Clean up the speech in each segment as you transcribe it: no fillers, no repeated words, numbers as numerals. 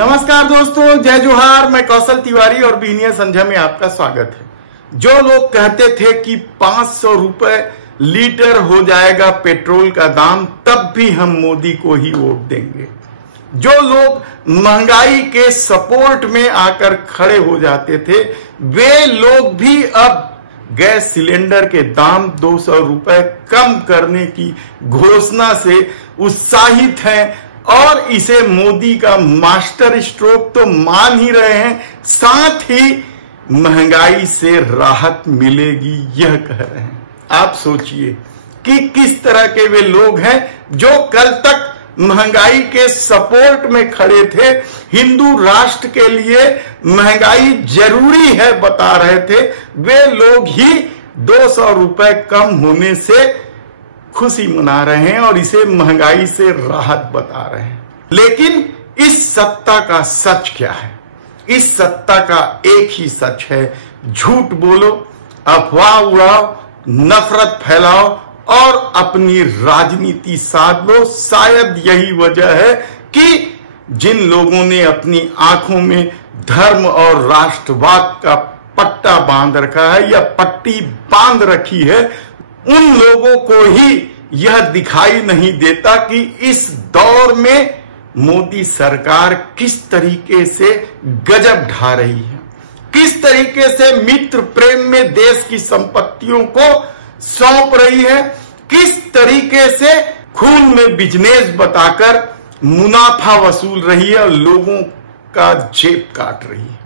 नमस्कार दोस्तों, जय जोहार। मैं कौशल तिवारी और बीनिया संध्या में आपका स्वागत है। जो लोग कहते थे कि 500 रुपए लीटर हो जाएगा पेट्रोल का दाम, तब भी हम मोदी को ही वोट देंगे। जो लोग महंगाई के सपोर्ट में आकर खड़े हो जाते थे, वे लोग भी अब गैस सिलेंडर के दाम 200 रुपए कम करने की घोषणा से उत्साहित हैं और इसे मोदी का मास्टर स्ट्रोक तो मान ही रहे हैं, साथ ही महंगाई से राहत मिलेगी यह कह रहे हैं। आप सोचिए कि किस तरह के वे लोग हैं जो कल तक महंगाई के सपोर्ट में खड़े थे, हिंदू राष्ट्र के लिए महंगाई जरूरी है बता रहे थे, वे लोग ही 200 रुपए कम होने से खुशी मना रहे हैं और इसे महंगाई से राहत बता रहे हैं। लेकिन इस सत्ता का सच क्या है? इस सत्ता का एक ही सच है, झूठ बोलो, अफवाह उड़ाओ, नफरत फैलाओ और अपनी राजनीति साध लो। शायद यही वजह है कि जिन लोगों ने अपनी आंखों में धर्म और राष्ट्रवाद का पट्टा बांध रखा है या पट्टी बांध रखी है, उन लोगों को ही यह दिखाई नहीं देता कि इस दौर में मोदी सरकार किस तरीके से गजब ढा रही है, किस तरीके से मित्र प्रेम में देश की संपत्तियों को सौंप रही है, किस तरीके से खून में बिजनेस बताकर मुनाफा वसूल रही है और लोगों का जेब काट रही है।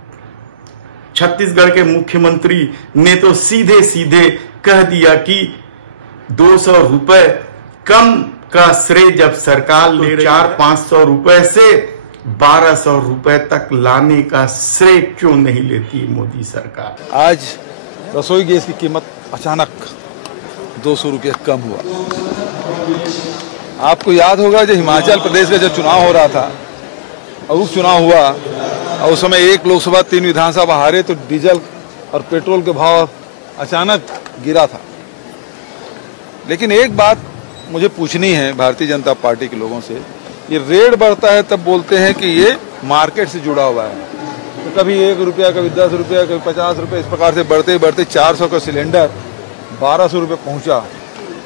छत्तीसगढ़ के मुख्यमंत्री ने तो सीधे सीधे कह दिया कि 200 रुपए कम का श्रेय जब सरकार ले रही है, 400-500 रुपए से 1200 रुपए तक लाने का श्रेय क्यों नहीं लेती मोदी सरकार? आज रसोई गैस की कीमत अचानक 200 रुपये कम हुआ। आपको याद होगा जब हिमाचल प्रदेश का जब चुनाव हो रहा था और उपचुनाव हुआ और उस समय 1 लोकसभा 3 विधानसभा हारे, तो डीजल और पेट्रोल के भाव अचानक गिरा था। लेकिन एक बात मुझे पूछनी है भारतीय जनता पार्टी के लोगों से, ये रेट बढ़ता है तब बोलते हैं कि ये मार्केट से जुड़ा हुआ है, तो कभी 1 रुपया, कभी 10 रुपया, कभी 50 रुपये, इस प्रकार से बढ़ते बढ़ते 400 का सिलेंडर 1200 रुपये पहुंचा।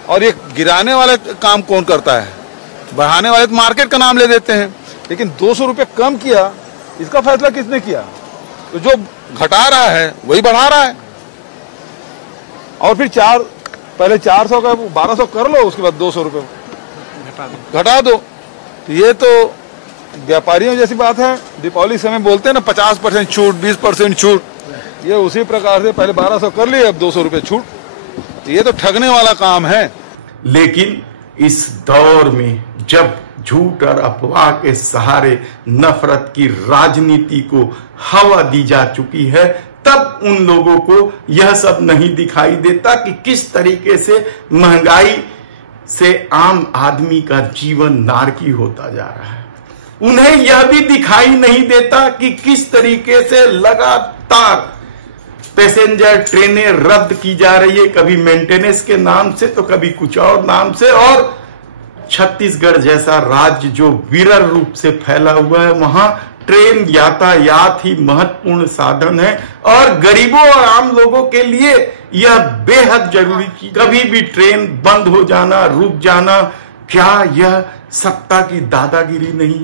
और ये गिराने वाला काम कौन करता है? बढ़ाने वाले तो मार्केट का नाम ले देते हैं, लेकिन 200 रुपये कम किया, इसका फैसला किसने किया? तो जो घटा रहा है वही बढ़ा रहा है। और फिर पहले 400 का 1200 कर लो, उसके बाद 200 रुपये घटा दो। तो ये तो व्यापारियों जैसी बात है। दीपावली समय बोलते हैं ना 50% छूट, 20% छूट, ये उसी प्रकार से पहले 1200 कर लिए, अब 200 रुपये छूट। तो ये तो ठगने वाला काम है। लेकिन इस दौर में जब झूठ और अफवाह के सहारे नफरत की राजनीति को हवा दी जा चुकी है, तब उन लोगों को यह सब नहीं दिखाई देता कि किस तरीके से महंगाई से आम आदमी का जीवन नारकी होता जा रहा है। उन्हें यह भी दिखाई नहीं देता कि किस तरीके से लगातार पैसेंजर ट्रेनें रद्द की जा रही है, कभी मेंटेनेंस के नाम से तो कभी कुछ और नाम से। और छत्तीसगढ़ जैसा राज्य जो विरल रूप से फैला हुआ है, वहां ट्रेन यातायात ही महत्वपूर्ण साधन है और गरीबों और आम लोगों के लिए यह बेहद जरूरी चीज। कभी भी ट्रेन बंद हो जाना, रुक जाना, क्या यह सत्ता की दादागिरी नहीं?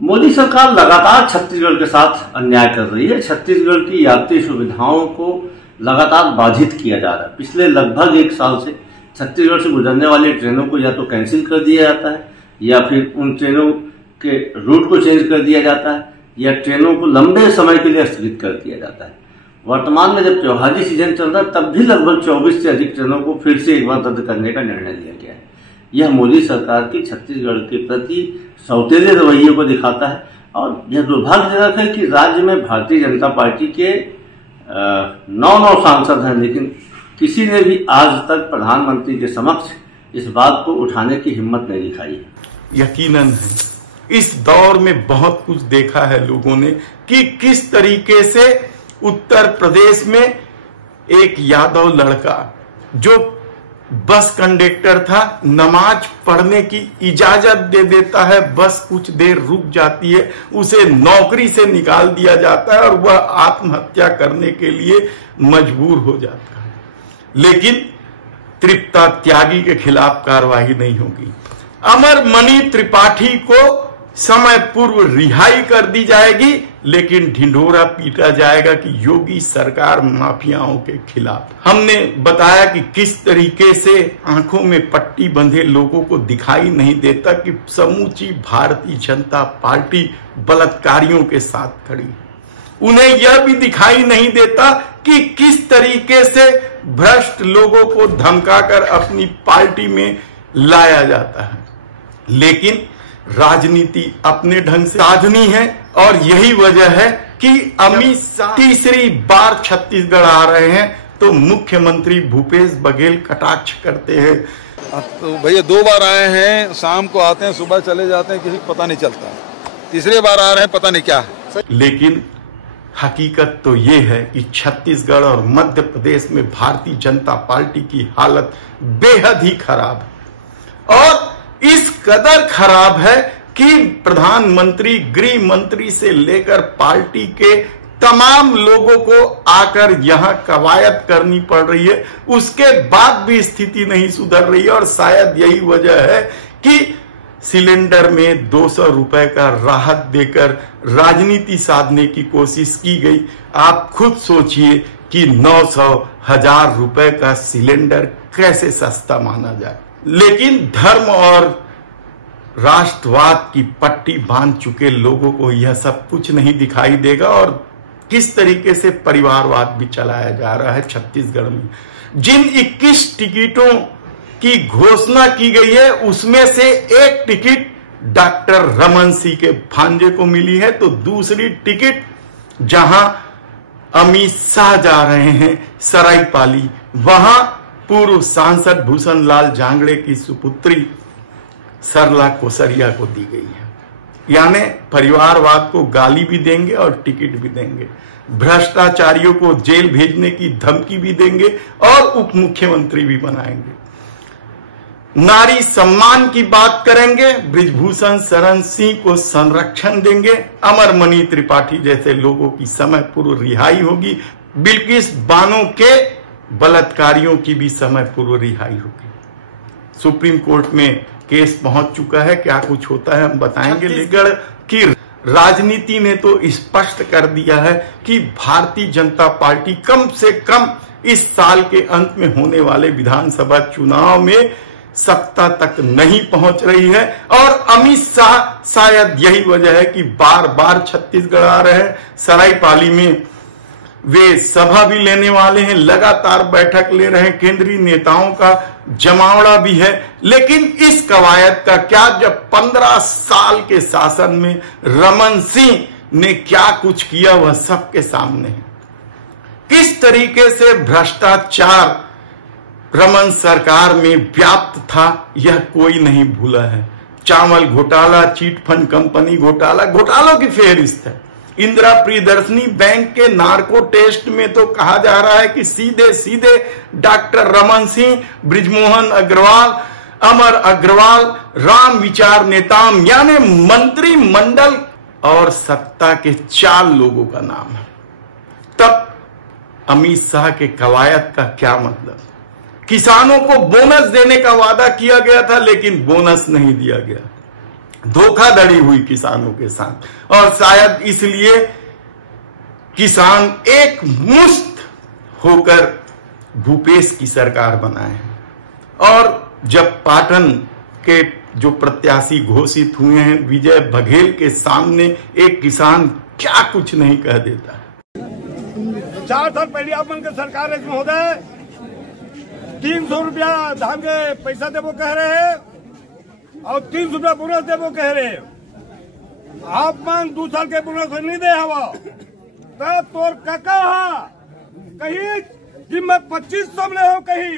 मोदी सरकार लगातार छत्तीसगढ़ के साथ अन्याय कर रही है। छत्तीसगढ़ की यात्री सुविधाओं को लगातार बाधित किया जा रहा है। पिछले लगभग 1 साल से छत्तीसगढ़ से गुजरने वाली ट्रेनों को या तो कैंसिल कर दिया जाता है या फिर उन ट्रेनों के रूट को चेंज कर दिया जाता है या ट्रेनों को लंबे समय के लिए स्थगित कर दिया जाता है। वर्तमान में जब त्योहारी सीजन चल रहा है, तब भी लगभग 24 से अधिक ट्रेनों को फिर से एक बार रद्द करने का निर्णय लिया गया है। यह मोदी सरकार की छत्तीसगढ़ के प्रति सौतेले रवैये को दिखाता है और यह दुर्भाग्यजनक है कि राज्य में भारतीय जनता पार्टी के 9 सांसद हैं, लेकिन किसी ने भी आज तक प्रधानमंत्री के समक्ष इस बात को उठाने की हिम्मत नहीं दिखाई है। यकीनन है इस दौर में बहुत कुछ देखा है लोगों ने कि किस तरीके से उत्तर प्रदेश में एक यादव लड़का जो बस कंडक्टर था, नमाज पढ़ने की इजाजत दे देता है, बस कुछ देर रुक जाती है, उसे नौकरी से निकाल दिया जाता है और वह आत्महत्या करने के लिए मजबूर हो जाता है। लेकिन तृप्ता त्यागी के खिलाफ कार्रवाई नहीं होगी। अमरमणि त्रिपाठी को समय पूर्व रिहाई कर दी जाएगी, लेकिन ढिंढोरा पीटा जाएगा कि योगी सरकार माफियाओं के खिलाफ। हमने बताया कि किस तरीके से आंखों में पट्टी बंधे लोगों को दिखाई नहीं देता कि समूची भारतीय जनता पार्टी बलात्कारियों के साथ खड़ी। उन्हें यह भी दिखाई नहीं देता कि किस तरीके से भ्रष्ट लोगों को धमकाकर अपनी पार्टी में लाया जाता है। लेकिन राजनीति अपने ढंग से साधनी है और यही वजह है कि अमित शाह तीसरी बार छत्तीसगढ़ आ रहे हैं तो मुख्यमंत्री भूपेश बघेल कटाक्ष करते हैं। तो भैया 2 बार आए हैं, शाम को आते हैं, सुबह चले जाते हैं, किसी को पता नहीं चलता। तीसरी बार आ रहे हैं, पता नहीं क्या है। लेकिन हकीकत तो ये है कि छत्तीसगढ़ और मध्य प्रदेश में भारतीय जनता पार्टी की हालत बेहद ही खराब है और इस कदर खराब है कि प्रधानमंत्री, गृह मंत्री से लेकर पार्टी के तमाम लोगों को आकर यहां कवायद करनी पड़ रही है। उसके बाद भी स्थिति नहीं सुधर रही है और शायद यही वजह है कि सिलेंडर में 200 रुपए का राहत देकर राजनीति साधने की कोशिश की गई। आप खुद सोचिए कि 900-1000 रुपए का सिलेंडर कैसे सस्ता माना जाए। लेकिन धर्म और राष्ट्रवाद की पट्टी बांध चुके लोगों को यह सब कुछ नहीं दिखाई देगा और किस तरीके से परिवारवाद भी चलाया जा रहा है छत्तीसगढ़ में। जिन 21 टिकटों की घोषणा की गई है उसमें से एक टिकट डॉक्टर रमन सिंह के भांजे को मिली है, तो दूसरी टिकट जहां अमित शाह जा रहे हैं सरायपाली, वहां पूर्व सांसद भूषण लाल जांगड़े की सुपुत्री सरला कोसरिया को दी गई है। यानी परिवारवाद को गाली भी देंगे और टिकट भी देंगे, भ्रष्टाचारियों को जेल भेजने की धमकी भी देंगे और उप मुख्यमंत्री भी बनाएंगे। नारी सम्मान की बात करेंगे, बृजभूषण शरण सिंह को संरक्षण देंगे, अमरमणि त्रिपाठी जैसे लोगों की समय पूर्व रिहाई होगी, बिल्किस बानो के बलात्कारियों की भी समय पूर्व रिहाई होगी। सुप्रीम कोर्ट में केस पहुंच चुका है, क्या कुछ होता है हम बताएंगे। छत्तीसगढ़ की राजनीति ने तो स्पष्ट कर दिया है कि भारतीय जनता पार्टी कम से कम इस साल के अंत में होने वाले विधानसभा चुनाव में सत्ता तक नहीं पहुंच रही है और अमित शाह शायद यही वजह है कि बार बार छत्तीसगढ़ आ रहे हैं। सरायपाली में वे सभा भी लेने वाले हैं, लगातार बैठक ले रहे हैं, केंद्रीय नेताओं का जमावड़ा भी है। लेकिन इस कवायद का क्या, जब 15 साल के शासन में रमन सिंह ने क्या कुछ किया वह सबके सामने है। किस तरीके से भ्रष्टाचार रमन सरकार में व्याप्त था यह कोई नहीं भूला है। चावल घोटाला, चिटफंड कंपनी घोटाला, घोटालों की फेहरिस्त है। इंदिरा प्रियदर्शनी बैंक के नार्को टेस्ट में तो कहा जा रहा है कि सीधे सीधे डॉक्टर रमन सिंह, बृजमोहन अग्रवाल, अमर अग्रवाल, राम विचार नेताम यानी मंत्रिमंडल और सत्ता के 4 लोगों का नाम है। तब अमित शाह के कवायद का क्या मतलब? किसानों को बोनस देने का वादा किया गया था लेकिन बोनस नहीं दिया गया, धोखाधड़ी हुई किसानों के साथ और शायद इसलिए किसान एक मुश्त होकर भूपेश की सरकार बनाए हैं। और जब पाटन के जो प्रत्याशी घोषित हुए हैं विजय बघेल के सामने एक किसान क्या कुछ नहीं कह देता। 4 साल पहले अपन के सरकार महोदय 300 रुपया धान के पैसा देवो कह रहे हैं और 300 रुपया बोनस देवो कह रहे हैं। आप मान 2 साल के बोनस नहीं दे हवा तो तोर काका कहीं कि मैं 2500 में हो कहीं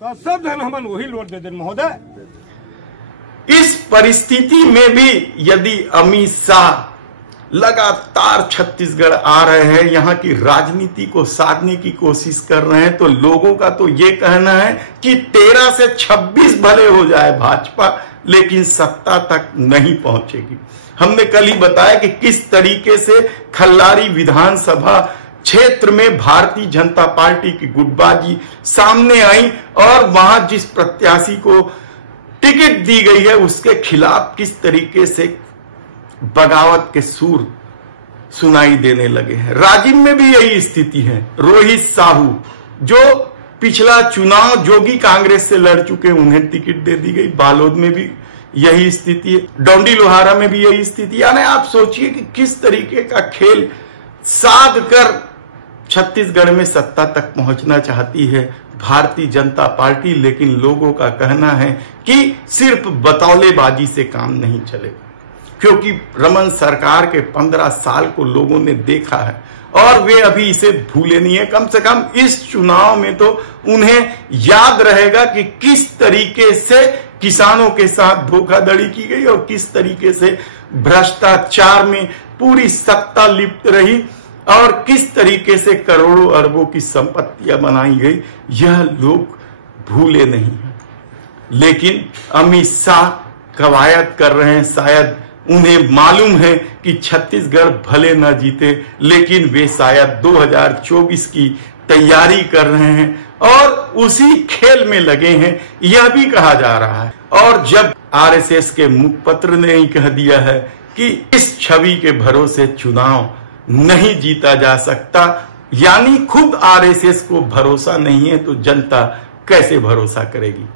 तो सब धन हमन वही लौट दे दें महोदय। इस परिस्थिति में भी यदि अमित शाह लगातार छत्तीसगढ़ आ रहे हैं, यहाँ की राजनीति को साधने की कोशिश कर रहे हैं, तो लोगों का तो ये कहना है कि 13 से 26 भले हो जाए भाजपा, लेकिन सत्ता तक नहीं पहुंचेगी। हमने कल ही बताया कि किस तरीके से खल्लारी विधानसभा क्षेत्र में भारतीय जनता पार्टी की गुटबाजी सामने आई और वहां जिस प्रत्याशी को टिकट दी गई है उसके खिलाफ किस तरीके से बगावत के सुर सुनाई देने लगे हैं। राजिम में भी यही स्थिति है। रोहित साहू जो पिछला चुनाव जोगी कांग्रेस से लड़ चुके, उन्हें टिकट दे दी गई। बालोद में भी यही स्थिति है, डोंडी लोहारा में भी यही स्थिति। यानी आप सोचिए कि किस तरीके का खेल साध कर छत्तीसगढ़ में सत्ता तक पहुंचना चाहती है भारतीय जनता पार्टी, लेकिन लोगों का कहना है कि सिर्फ बतौलेबाजी से काम नहीं चलेगा, क्योंकि रमन सरकार के 15 साल को लोगों ने देखा है और वे अभी इसे भूले नहीं है। कम से कम इस चुनाव में तो उन्हें याद रहेगा कि किस तरीके से किसानों के साथ धोखाधड़ी की गई और किस तरीके से भ्रष्टाचार में पूरी सत्ता लिप्त रही और किस तरीके से करोड़ों अरबों की संपत्तियां बनाई गई, यह लोग भूले नहीं हैं। लेकिन अमित शाह कवायद कर रहे हैं, शायद उन्हें मालूम है कि छत्तीसगढ़ भले न जीते, लेकिन वे शायद 2024 की तैयारी कर रहे हैं और उसी खेल में लगे हैं, यह भी कहा जा रहा है। और जब आरएसएस के मुखपत्र ने ही कह दिया है कि इस छवि के भरोसे चुनाव नहीं जीता जा सकता, यानी खुद आरएसएस को भरोसा नहीं है, तो जनता कैसे भरोसा करेगी।